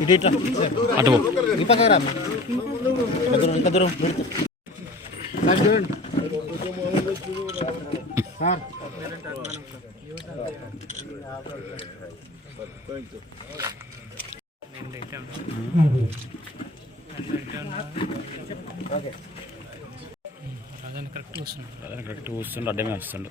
ఇటు ఇట్లా అటు ఈ పక్క రా దూరం ఇంకా దూరం సార్ కరెక్ట్ కరెక్ట్ కూర్చుండు అడ్డమే వస్తుండు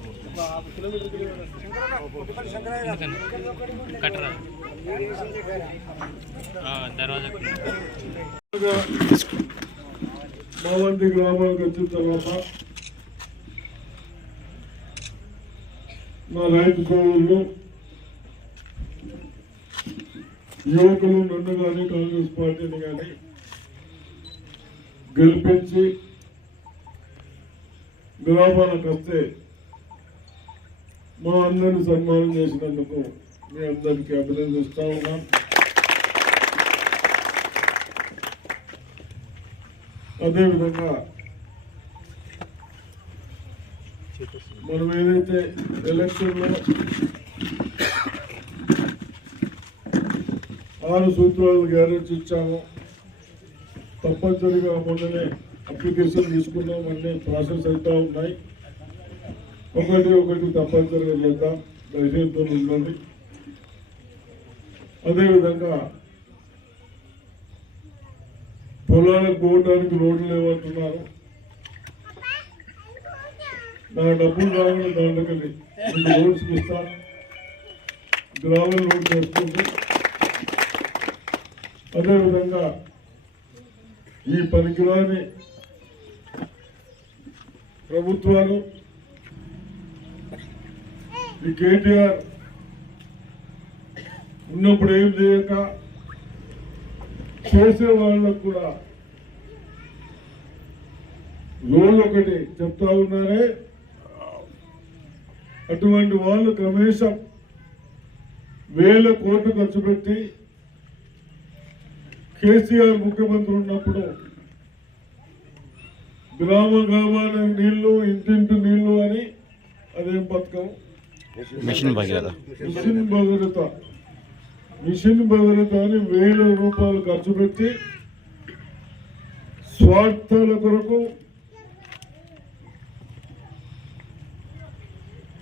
కట్టరా దర్వాజా మా గ్రామానికి వచ్చిన తర్వాత నా రైతు సోదరులు యువకులు నన్ను కానీ కాంగ్రెస్ పార్టీని కానీ గెలిపించి గ్రామాలకు వస్తే మా అందరిని సన్మానం చేసినందుకు మీ అందరికీ అభినందిస్తా ఉన్నాం. అదేవిధంగా మనం ఏదైతే ఎలక్షన్లో ఆరు సూత్రాలు గ్యారెంటీ ఇచ్చామో తప్పనిసరిగా మొన్ననే అప్లికేషన్ తీసుకున్నాం అన్నీ ప్రాసెస్ అవుతూ ఉన్నాయి. ఒకటి ఒకటి తప్పనిసరిగా చేద్దాం. ధైర్యంతో ఉండండి అదేవిధంగా పొలాలకు పోవడానికి రోడ్లు లేవంటున్నారు. నా డబ్బులు రాగానే దాంట్లోకి రోడ్స్ ఇస్తాను గ్రామం రోడ్ వేస్తుంది అదేవిధంగా ఈ పనికిరాని ప్రభుత్వాలు ఈ కేటీఆర్ ఉన్నప్పుడు ఏం చేయక చేసే వాళ్ళకు కూడా లోన్ ఒకటి చెప్తా ఉన్నారే. అటువంటి వాళ్ళు కనీసం వేల కోట్లు ఖర్చు పెట్టి కేసీఆర్ ముఖ్యమంత్రి ఉన్నప్పుడు గ్రామ గ్రామానికి నీళ్ళు ఇంటింటి నీళ్ళు అని అదేం పథకం? మిషన్ భగీరథ. మిషన్ భద్రత మిషన్ భద్రత అని వేల రూపాయలు ఖర్చు పెట్టి స్వార్థాల కొరకు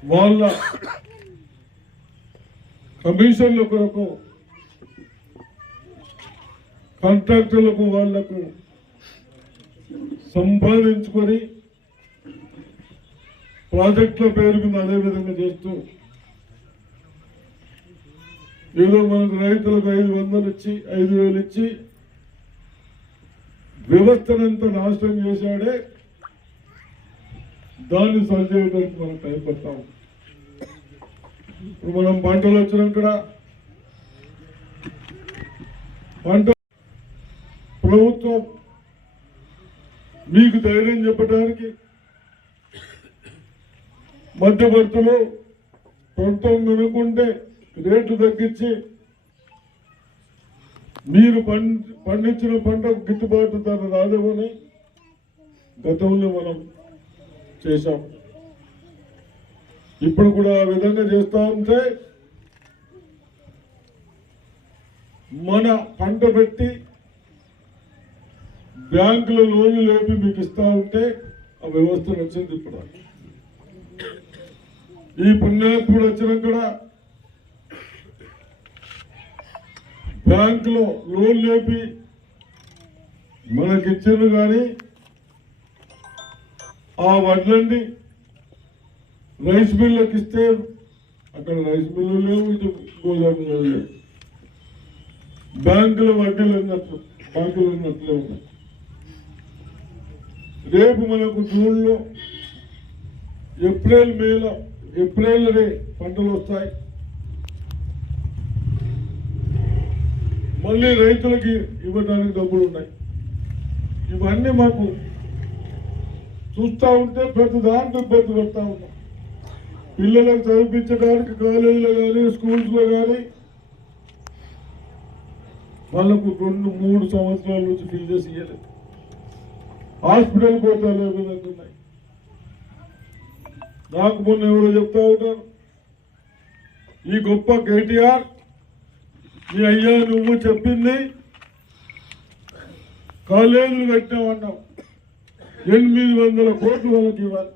వాళ్ళ కమిషన్ల కొరకు కాంట్రాక్టర్లకు వాళ్ళకు సంపాదించుకొని ప్రాజెక్టుల పేరు మీద అదే విధంగా చేస్తూ ఏదో మనకు రైతులకు ఐదు వందలు ఇచ్చి ఐదు వేలు ఇచ్చి వ్యవస్థనంతా నాశనం చేశాడే దాన్ని సరిచేయడానికి మనం టైం పడతాం. ఇప్పుడు మనం పంటలు వచ్చినాక పంట ప్రభుత్వం మీకు ధైర్యం చెప్పడానికి మధ్యవర్తులు ప్రభుత్వం వినుకుంటే రేటు తగ్గించి మీరు పండించిన పంట గిట్టుబాటు ధర రాదేమని గతంలో మనం చేశాం. ఇప్పుడు కూడా ఆ విధంగా చేస్తా ఉంటే మన పంట పెట్టి బ్యాంకులో లోన్లు లేపి మీకు ఇస్తా ఉంటే ఆ వ్యవస్థ నచ్చింది ఇప్పుడు. ఈ పుణ్యాత్ముడు వచ్చినా కూడా బ్యాంకులో లోన్ లేపి మనకిచ్చిండు కానీ ఆ వడ్లండి రైస్ మిల్లకి ఇస్తే అక్కడ రైస్ మిల్లు లేవు ఇటు గోదాములు లేవు. బ్యాంకులో వడ్డీలు ఉన్నట్లు బ్యాంకులు ఉన్నట్లే ఉన్నాయి. రేపు మనకు జూన్లో ఏప్రిల్ మేలో ఏప్రిల్లోనే పంటలు వస్తాయి. మళ్ళీ రైతులకి ఇవ్వడానికి డబ్బులు ఉన్నాయి. ఇవన్నీ మాకు చూస్తూ ఉంటే ప్రతి దాంట్లో ఇబ్బంది పడతా ఉన్నాం. పిల్లలకు చదివించడానికి కాలేజీలో కానీ స్కూల్స్లో కానీ వాళ్ళకు రెండు మూడు సంవత్సరాల నుంచి ఫీజెస్ ఇవ్వలేదు హాస్పిటల్ పోతాలు ఉన్నాయి? నాకు మొన్న ఎవరో చెప్తా ఉంటారు. ఈ గొప్ప కేటీఆర్ మీ అయ్యా నువ్వు చెప్పింది కాలేజీలు కట్టామన్నావు ఎనిమిది వందల కోట్లు వాళ్ళకి ఇవ్వాలి.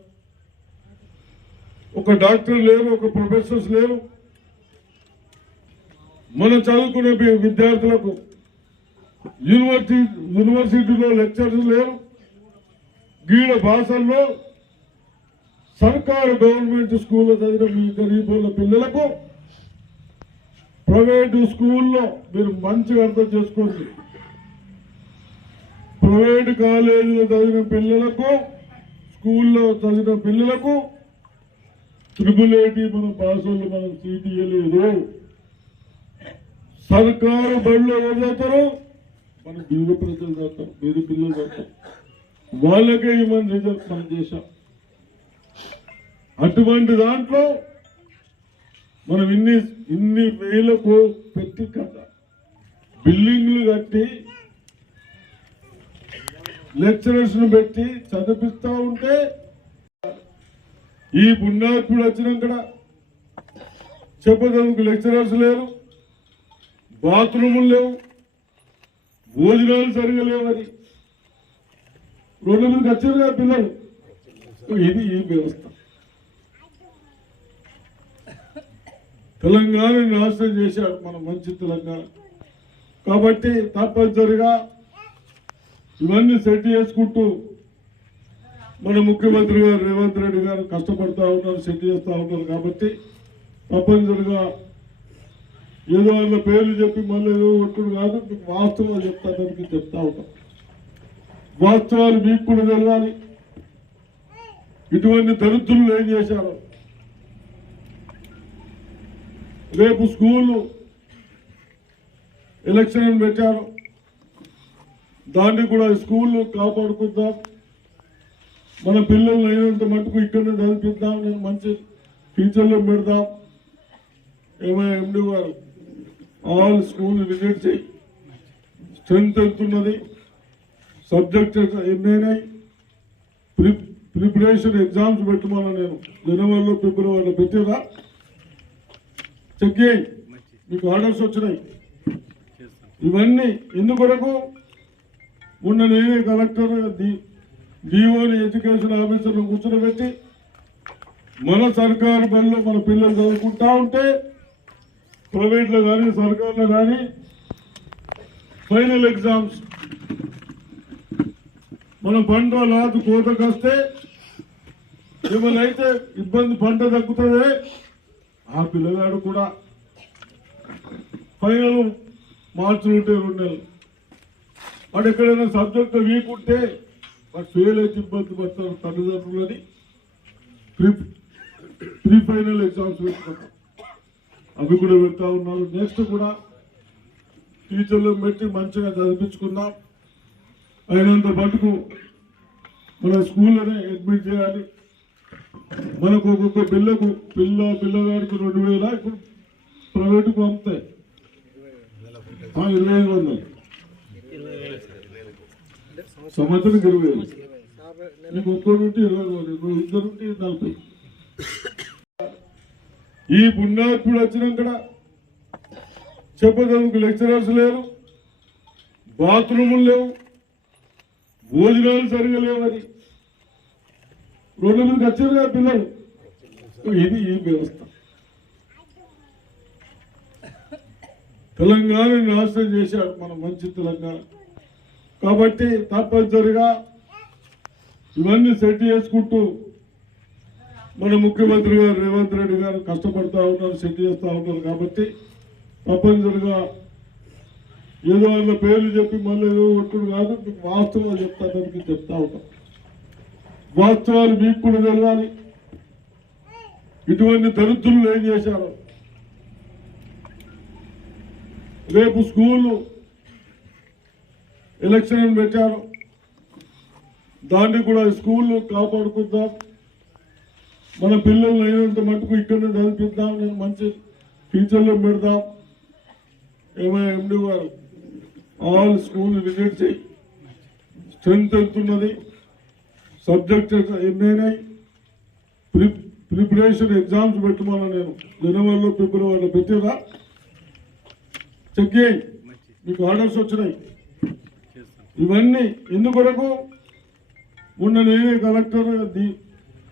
ఒక డాక్టర్ లేరు ఒక ప్రొఫెసర్స్ లేరు. మనం చదువుకునే విద్యార్థులకు యూనివర్సిటీ యూనివర్సిటీలో లెక్చర్స్ లేరు. గీడ భాషల్లో సర్కారు గవర్నమెంట్ స్కూల్లో చదివిన మీ గరీబుల పిల్లలకు ప్రైవేటు స్కూల్లో మీరు మంచిగా అర్థం చేసుకోండి. ప్రైవేట్ కాలేజీలో చదివిన పిల్లలకు స్కూల్లో చదివిన పిల్లలకు ట్రిపుల్ ఐటీ మన భాషల్లో మనం సీట్ ఇవ్వలేదు సర్కారు బడిలో ఎవరు చదువుతారు మన బీద ప్రజలు చదువుతారు బీద పిల్లలు చదువుతారు వాళ్ళకే ఇవ్వని మన రిజర్వ్ పనిచేశాం అటువంటి దాంట్లో మనం ఇన్ని ఇన్ని వేలకు పెట్టి కదా బిల్డింగ్లు కట్టి లెక్చరర్స్ను పెట్టి చదివిస్తూ ఉంటే ఈ పుణ్యాత్ముడు వచ్చినాక చెప్పదలకు లెక్చరర్స్ లేరు బాత్రూములు లేవు భోజనాలు సరిగా లేవని రోడ్ల మీదకి వచ్చారు కదా పిల్లలు. ఇది ఈ వ్యవస్థ. తెలంగాణని నాశనం చేశాడు మన మంచి తెలంగాణ. కాబట్టి తప్పనిసరిగా ఇవన్నీ సెట్ చేసుకుంటూ మన ముఖ్యమంత్రి గారు రేవంత్ రెడ్డి గారు కష్టపడతా ఉన్నారు సెట్ చేస్తూ ఉన్నారు కాబట్టి తప్పనిసరిగా ఏదో వాళ్ళ పేర్లు చెప్పి మళ్ళీ ఏదో ఒట్టుడు కాదు మీకు వాస్తవాలు చెప్తానికి చెప్తా ఉంటాం. వాస్తవాలు మీకు కూడా తెలవాలి. ఇటువంటి దరిద్రులు ఏం చేశారు? రేపు స్కూళ్ళు ఎలక్షన్ పెట్టారు. దాన్ని కూడా స్కూళ్ళు కాపాడుకుందాం. మన పిల్లల్ని అయినంత మటుకు ఇక్కడనే చదివిద్దాం నేను మంచి టీచర్లు పెడదాం. ఏమైనా ఎండి గారు? ఆల్ స్కూల్ విజిట్ చేయి. స్ట్రెంత్ వెళ్తున్నది సబ్జెక్ట్ ఎన్నైనాయి? ప్రి ప్రిపరేషన్ ఎగ్జామ్స్ పెట్టమన్నా నేను. జనవరిలో ఫిబ్రవరిలో పెట్టిరా? చెక్ మీకు ఆర్డర్స్ వచ్చినాయి. ఇవన్నీ ఎందుకొరకు మొన్న నేనే కలెక్టర్ డిఓని ఎడ్యుకేషన్ ఆఫీసర్ను కూర్చోబెట్టి మన సర్కారు బడిలో మన పిల్లలు చదువుకుంటా ఉంటే ప్రైవేట్లో కానీ సర్కార్లో కానీ ఫైనల్ ఎగ్జామ్స్. మన పంట లాదు కోతకొస్తే ఏమైనా అయితే ఇబ్బంది పంట తగ్గుతుంది ఆ పిల్లగాడు కూడా ఫైనల్ మార్చులు ఉంటే రెండు నెలలు. వాడు ఎక్కడైనా సబ్జెక్ట్ వీక్ ఉంటే వాడు ఫెయిల్ అయితే ఇబ్బంది పడతారు తల్లిదండ్రులని ప్రీ ప్రీ ఫైనల్ ఎగ్జామ్స్ పెట్టుకుంటారు అవి కూడా పెడతా ఉన్నారు. నెక్స్ట్ కూడా టీచర్లు పెట్టి మంచిగా చదివించుకుందాం. అయినంత మటుకు మన స్కూల్లోనే అడ్మిట్ చేయాలి. మనకు ఒక్కొక్క పిల్లకు పిల్ల పిల్లగాడికి రెండు వేల ఇప్పుడు ప్రైవేటుకు పంపుతాయి. ఇరవై ఐదు వందలు. సంవత్సరానికి ఇరవై వేలు నీకు ఒక్కడు ఇరవై వందలు నువ్వు ఇద్దరు ఉంటే నలభై. ఈ పుణ్యాత్ముడు వచ్చినాక చెప్పదలకు లెక్చరర్స్ లేరు బాత్రూములు లేవు భోజనాలు సరిగా లేవని. రోడ్ల మీదకి వచ్చారు కదా పిల్లలు. ఇది ఈ వ్యవస్థ. తెలంగాణ నాశనం చేశారు మన మంచి తెలంగాణ. కాబట్టి తప్పనిసరిగా ఇవన్నీ సెట్ చేసుకుంటూ మన ముఖ్యమంత్రి గారు రేవంత్ రెడ్డి గారు కష్టపడుతూ ఉన్నారు సెట్ చేస్తూ ఉన్నారు కాబట్టి తప్పనిసరిగా ఏదో వాళ్ళ పేర్లు చెప్పి మళ్ళీ ఏదో ఒట్టుడు కాదు మీకు వాస్తవంగా చెప్తానికి చెప్తా ఉంటాం వాస్తవాలు మీకు కూడా తెలవాలి. ఇటువంటి దరిద్రులు ఏం చేశారు? రేపు స్కూళ్ళు ఎలక్షన్ పెట్టారు. దాన్ని కూడా స్కూళ్ళు కాపాడుకుందాం. మన పిల్లల్ని అయినంత మటుకు ఇక్కడనే చదివిద్దాం నేను మంచి టీచర్లు పెడదాం. ఏమైనా ఎండి గారు ఆల్ స్కూల్ విజిట్ చేయి. స్ట్రెంత్ వెళ్తున్నది ఉన్నది సబ్జెక్ట్ ఎన్నైనాయి ప్రి ప్రిపరేషన్ ఎగ్జామ్స్ పెట్టమన్నా నేను జనవరిలో ఫిబ్రవరిలో పెట్టిరా. చెక్ చేయి. మీకు ఆర్డర్స్ వచ్చినాయి. ఇవన్నీ ఎందుకొరకు? మొన్న నేనే కలెక్టర్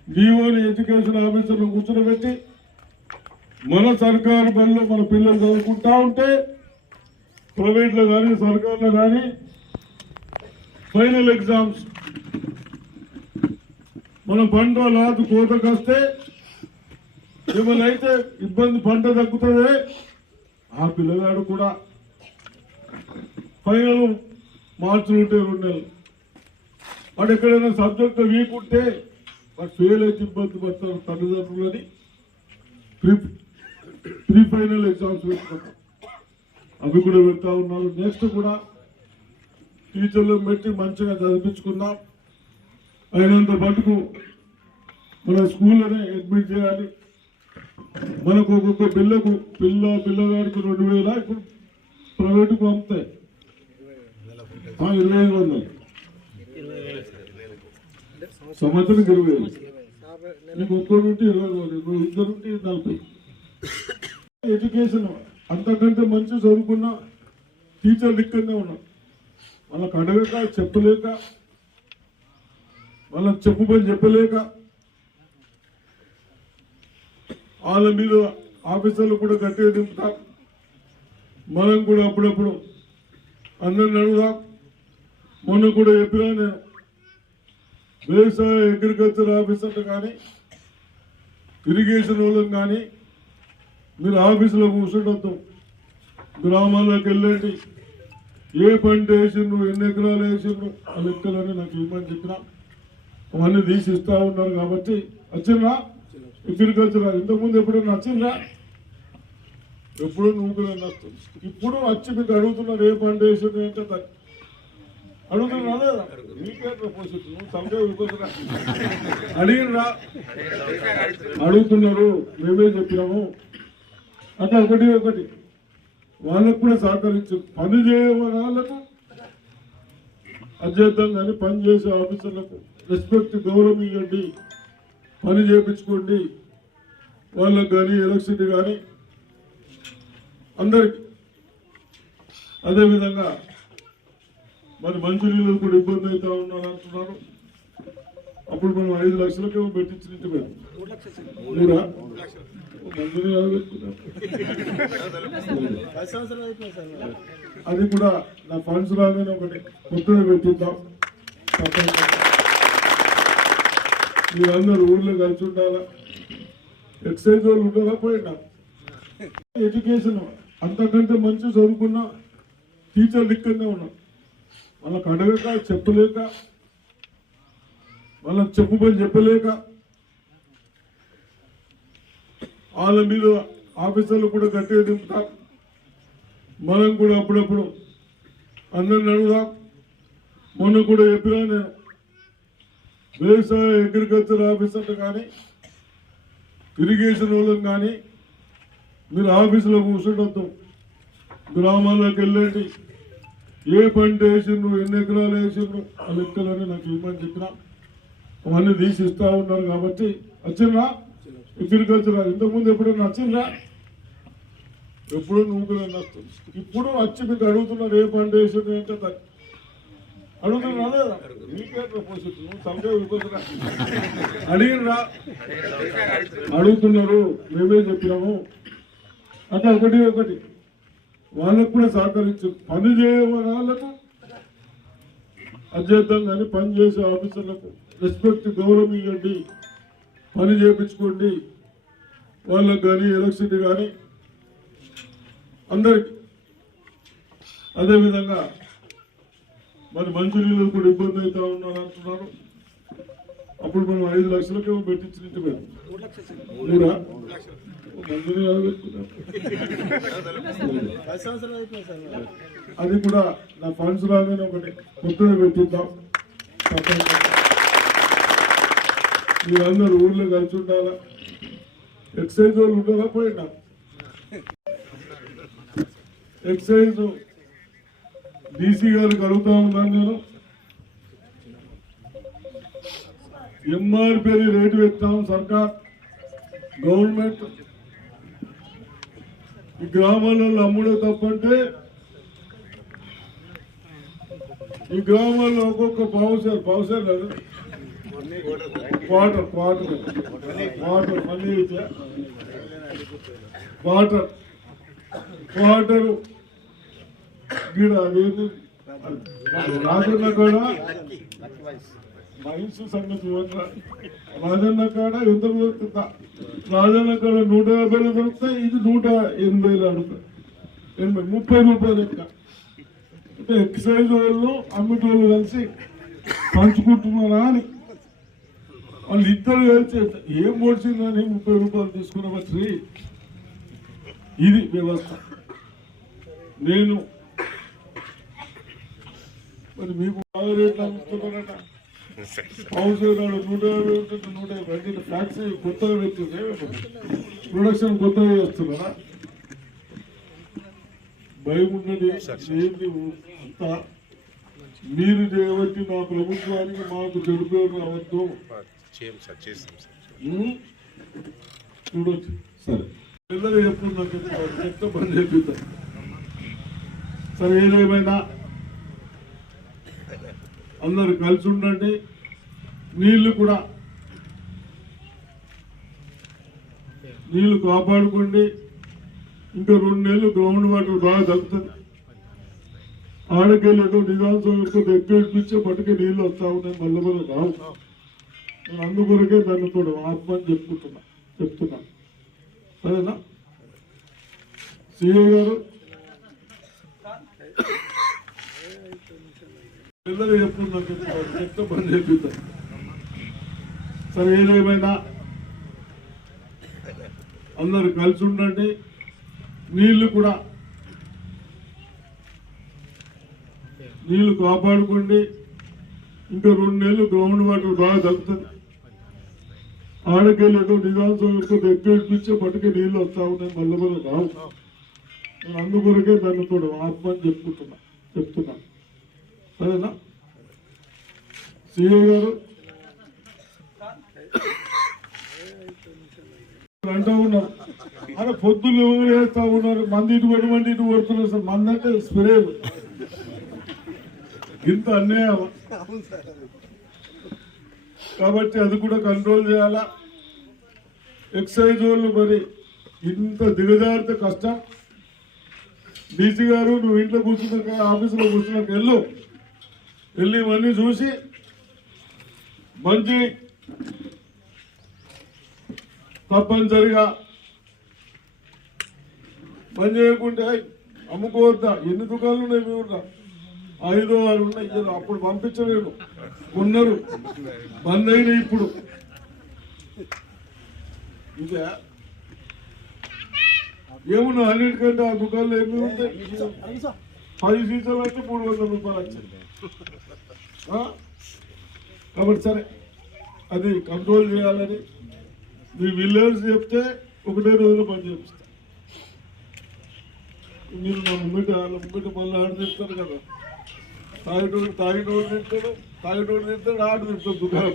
డిఓని ఎడ్యుకేషన్ ఆఫీసర్ను కూర్చోబెట్టి మన సర్కారు బడిలో మన పిల్లలు చదువుకుంటా ఉంటే ప్రైవేట్లో కానీ సర్కార్లో కానీ ఫైనల్ ఎగ్జామ్స్ మన పంట లాదు కోతకు వస్తే ఏమైనా అయితే ఇబ్బంది పంట తగ్గుతుంది. ఆ పిల్లగాడు కూడా ఫైనల్ మార్చులు ఉంటే రెండు నెలలు. వాడు ఎక్కడైనా సబ్జెక్ట్ వీక్ ఉంటే వాడు ఫెయిల్ అయితే ఇబ్బంది పడతారు తల్లిదండ్రులని ప్రీ ప్రీ ఫైనల్ ఎగ్జామ్స్ పెట్టుకుంటాం. అవి కూడా పెడతా ఉన్నారు. నెక్స్ట్ కూడా టీచర్లు పెట్టి మంచిగా చదివించుకుందాం. అయినంత మటుకు మన స్కూల్లోనే అడ్మిట్ చేయాలి. మనకు ఒక్కొక్క పిల్లకు పిల్ల పిల్లగాడికి రెండు వేల ఇప్పుడు ప్రైవేటుకు పంపుతాయి ఇరవై ఐదు వందలు. సంవత్సరం ఇరవై వేలు నీకు ఉంటే ఇరవై నువ్వు ఇద్దరు ఉంటే నలభై. ఎడ్యుకేషన్ అంతకంటే మంచి చదువుకున్న టీచర్లు ఇక్కడనే ఉన్నాం వాళ్ళకి అడగక చెప్పలేక వాళ్ళకి చెప్పు పని చెప్పలేక వాళ్ళ మీద ఆఫీసర్లు కూడా గట్టిగా దింపుతాం. మనం కూడా అప్పుడప్పుడు అందరిని అడుగుదాం మొన్న కూడా చెప్పినా నేను వ్యవసాయ అగ్రికల్చర్ ఆఫీసర్లు కానీ ఇరిగేషన్ వాళ్ళని కానీ మీరు ఆఫీసులో కూర్చుండొద్దు గ్రామాల్లోకి వెళ్ళండి. ఏ పంట వేసిండ్రు ఎన్ని ఎకరాలు వేసిండ్రు ఆ లెక్కలని నాకు ఇవ్వమని చెప్పినా. అవన్నీ తీసి ఇస్తా ఉన్నారు కాబట్టి వచ్చిందా వచ్చిరా ఇంతకుముందు ఎప్పుడైనా వచ్చిండ్రా ఎప్పుడు నువ్వు వస్తుంది ఇప్పుడు వచ్చి మీకు అడుగుతున్నారు ఏ పంట వేసింది ఏంటో దాన్ని అడుగుతున్నా లేదా నీకేట్రా పోషిస్తు నువ్వు సమయం ఊరుకోతున్నా అడిగినరా? అడుగుతున్నారు మేమే చెప్పినాము. అట్లా ఒకటి ఒకటి. వాళ్ళకు కూడా సహకరించు పని చేయమని వాళ్ళకు అధ్యర్థం కానీ పని చేసే ఆఫీసర్లకు రెస్పెక్ట్ గౌరవం ఇవ్వండి పని చేయించుకోండి. వాళ్ళకు కానీ ఎలక్ట్రిసిటీ కానీ అందరికి అదేవిధంగా మరి మంచినీళ్ళు కూడా ఇబ్బంది అవుతా ఉన్నారు అంటున్నారు. అప్పుడు మనం ఐదు లక్షలకే పెట్టించినట్టు అది కూడా నా ఫండ్స్ రాగానే ఒకటి కొత్తగా పెట్టిద్దాం. మీరందరూ ఊర్లో కలిసి ఉండాలా? ఎక్సైజ్ వాళ్ళు ఉండగా పోయినా? ఎడ్యుకేషన్ అంతకంటే మంచి చదువుకున్న టీచర్లు ఇక్కడనే ఉన్నాం. వాళ్ళకి అడగక చెప్పలేక వాళ్ళకి చెప్పు పని చెప్పలేక వాళ్ళ మీద ఆఫీసర్లు కూడా గట్టిగా దింపుతాం మనం కూడా అప్పుడప్పుడు అందరిని అడుగుదాం. మొన్న కూడా చెప్పినా నేను వ్యవసాయ అగ్రికల్చర్ ఆఫీసర్లు కానీ ఇరిగేషన్ వాళ్ళని కానీ మీరు ఆఫీసులో కూర్చుండొద్దు. గ్రామాల్లోకి వెళ్ళండి. ఏ పంట వేసిండ్రు ఎన్ని ఎకరాలు వేసిండ్రు ఆ లెక్కలని నాకు ఇవ్వమని చెప్పిన అవన్నీ తీసి ఇస్తా ఉన్నారు కాబట్టి వచ్చిండ్రా? అగ్రికల్చర్ ఇంతకుముందు ఎప్పుడైనా వచ్చిండ్రా? ఎప్పుడూ నువ్వు కూడా వస్తుంది ఇప్పుడు వచ్చి మీకు అడుగుతున్నారు ఏ పంట వేసిండ్రు ఏంటో దాన్ని అడుగుతున్నా లేదా? నీకేట్రా అడిగినరా? అడుగుతున్నారు. మేమే చెప్పినాము. అంటే ఒకటి ఒకటి. వాళ్ళకు కూడా సహకరించు. పని చేయమని వాళ్ళకు అధ్యర్థం కానీ పని చేసే ఆఫీసర్లకు రెస్పెక్ట్ గౌరవం ఇవ్వండి పని చేయించుకోండి వాళ్ళకు కానీ ఎలక్ట్రిసిటీ కానీ అందరికి. అదేవిధంగా మరి మంచినీళ్ళు కూడా ఇబ్బంది అవుతా ఉన్నారు అంటున్నారు. అప్పుడు మనం ఐదు లక్షలకేమో పెట్టించినట్టు మేము మూడా? అది కూడా నా ఫండ్స్ రాగానే ఒకటి కొత్తగా పెట్టిద్దాం. మీరందరూ ఊళ్ళో కలిసి ఉండాలా? ఎక్సైజ్ వాళ్ళు ఉండాలా పోయినా ఎక్సైజ్ డీసీ గారికి అడుగుతా ఉన్నాను నేను. ఎంఆర్పీ రేటు పెట్టాం సర్కార్. గవర్నమెంట్ ఈ గ్రామాలలో అమ్ముడే తప్పంటే ఈ గ్రామాల్లో ఒక్కొక్క పావుసార్ పావుసార్ కాదు వాటర్ వాటర్ వాటర్ మళ్ళీ వాటర్ గీడ అదేంటి రాజన్న కూడా మహిళ సంగతి రాజన్న కాడ ఎంత దొరుకుతుందా రాజన్న కాడ నూట యాభైలు దొరుకుతాయి ఇది నూట ఎనభైలు అడుగుతాయి ఎనభై ముప్పై రూపాయలు లెక్క. అంటే ఎక్సైజ్ వాళ్ళు అమ్మిటోళ్ళు కలిసి పంచుకుంటున్నారా అని. వాళ్ళు ఇద్దరు కలిసి ఏం పొడిచిందని ముప్పై రూపాయలు తీసుకున్న శ్రీ? ఇది వ్యవస్థ. నేను మరి మీకు బాగా రేట్లు అమ్ముతున్నారట. అవసరం నూట యాభై ఉంటుంది నూట యాభై అంటే ఫ్యాక్టరీ కొత్తగా పెట్టింది. ప్రొడక్షన్ కొత్తగా చేస్తున్నారా? భయం ఉన్నది. ఏంటి అంతా? మీరు చేయబట్టి మా ప్రభుత్వానికి మాకు చెడు పేరు రావద్దు. చేయం సార్ చేస్తాం సార్. ఉం? చూడొచ్చు. సరే. పిల్లలు చెప్తున్నా చెప్తే పని చేపిద్దాం. సరే ఏదేమైనా అందరు కలిసి ఉండండి. నీళ్ళు కూడా నీళ్ళు కాపాడుకోండి. ఇంకా రెండు నెలలు గ్రౌండ్ వాటర్ బాగా తగ్గుతుంది. ఆడకెళ్ళి ఏదో నిజాంశం ఎక్కువ ఇప్పించే పట్టుకే నీళ్ళు వస్తా ఉన్నాయి. మళ్ళీ మళ్ళీ రావు. నేను అందుకొరకే దాన్ని కూడా ఆత్మ అని చెప్పుకుంటున్నా. చెప్తున్నా. సరేనా? సిఏ గారు? పిల్లలు చెప్తున్నా చెప్తే పని చేపిద్దాం సరే ఏదేమైనా? అందరు కలిసి ఉండండి. నీళ్ళు కూడా నీళ్ళు కాపాడుకోండి. ఇంకా రెండు నెలలు గ్రౌండ్ వాటర్ బాగా తగ్గుతుంది. ఆడకెళ్ళతో నిజాం నిజాంశం ఎక్కువ ఇప్పించే పట్టుకే నీళ్ళు వస్తా ఉన్నాయి మళ్ళీ మళ్ళీ రావు. నేను అందుకొరకే దాన్ని కూడా ఆత్మని చెప్పుకుంటున్నా చెప్తున్నాను సరేనా? సిఏ గారు? అంటూ ఉన్నారు. అరే పొద్దులు ఎవరు వేస్తా ఉన్నారు. మంది ఇటు కొట్టి మంది ఇటు కొడుతున్నారు సార్. మంది అంటే స్ప్రే ఇంత అన్యాయం కాబట్టి అది కూడా కంట్రోల్ చేయాలా? ఎక్సైజ్ వాళ్ళు మరి ఇంత దిగజారితే కష్టం? డీసీ గారు నువ్వు ఇంట్లో కూర్చున్నాక ఆఫీసులో కూర్చున్నాక వెళ్ళు వెళ్ళి ఇవన్నీ చూసి మంచి తప్పనిసరిగా పని చేయకుంటే "హై, అమ్ముకోవద్దా? ఎన్ని దుకాణాలు ఉన్నాయి మీ ఊర్లో? ఐదో ఆరు ఉన్నాయి. అప్పుడు పంపించలేరు. ఉన్నారు బంద్ అయినాయి ఇప్పుడు. ఇదే. ఏమున్నా అన్నిటికంటే ఆ దుకాణంలో ఏమి ఉంటాయి పది సీసాలు అయితే మూడు వందల రూపాయలు వచ్చాయి. ఆ? కాబట్టి సరే అది కంట్రోల్ చేయాలని మీ విలేజ్ చెప్తే ఒకటే రోజులో పని చేపిస్తాను మీరు నా ముంగిట వాళ్ళ ముంగట మళ్ళీ ఆడ తింటారు కదా. తాగిటోడు తాగిటోడు తింటాడు తాగిటోడు తింటాడు ఆడు తింటాడు దుకాణం